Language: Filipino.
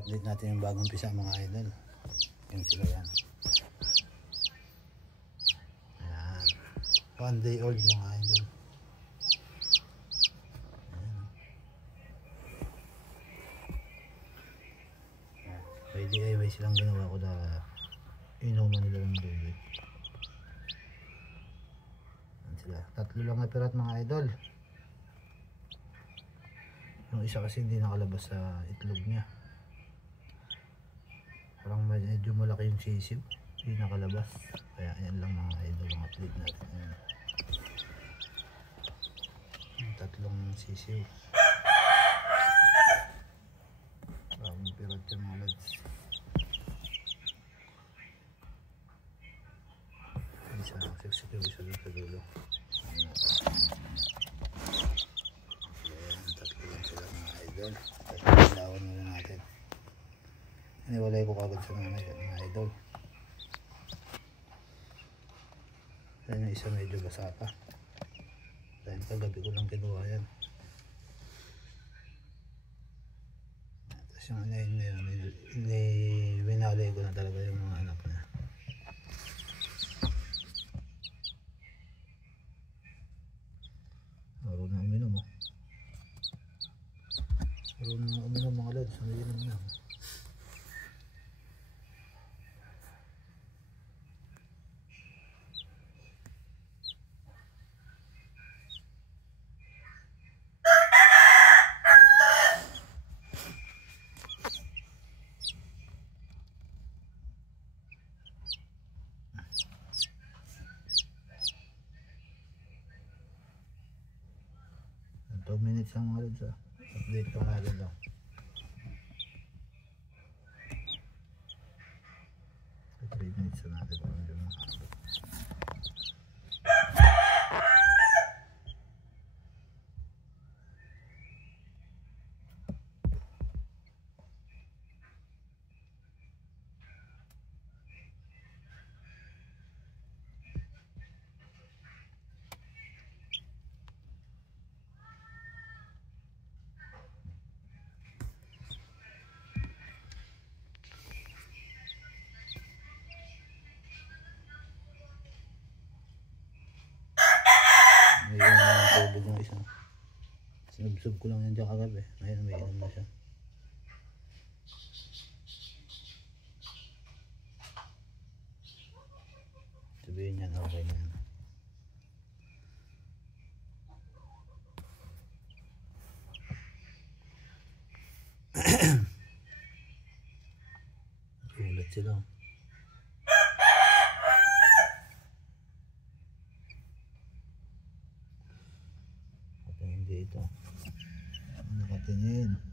I-update natin yung bagong pisa mga idol. Yun sila yan. Ayan. 1 day old mga idol. May DIY silang ginawa ko na inuman nila ng tubig. Yan sila. 3 lang na pirat mga idol. Yung isa kasi hindi nakalabas sa itlog niya. Parang medyo malaki yung sisiw. Hindi nakalabas. Kaya yan lang mga idol ang update natin. Ayan. Yung 3 sisiw. Bagong pirat yung mga lads. Isa lang siksiw, isa lang sa dulo. Ayan, 3 lang sila mga idol. Tapos ilawan muna natin. Iniwalay ko kagad sa mga idol. Ayan yung isa medyo basa pa. Dahil kagabi ko lang kinuha yan. Tapos yung winalay ko na talaga yung mga anak niya. Marunong uminom oh. Marunong uminom mga lads. Uminom na. Minutes ang mga lods, update ko natin lang. So 3 minutes na natin kung ano mga tubig ng isang sinubsob ko lang yan dyan kagabi. Ngayon may inom na siya. Sabihin yan okay na yan. Ulat sila. Ito nakatingin.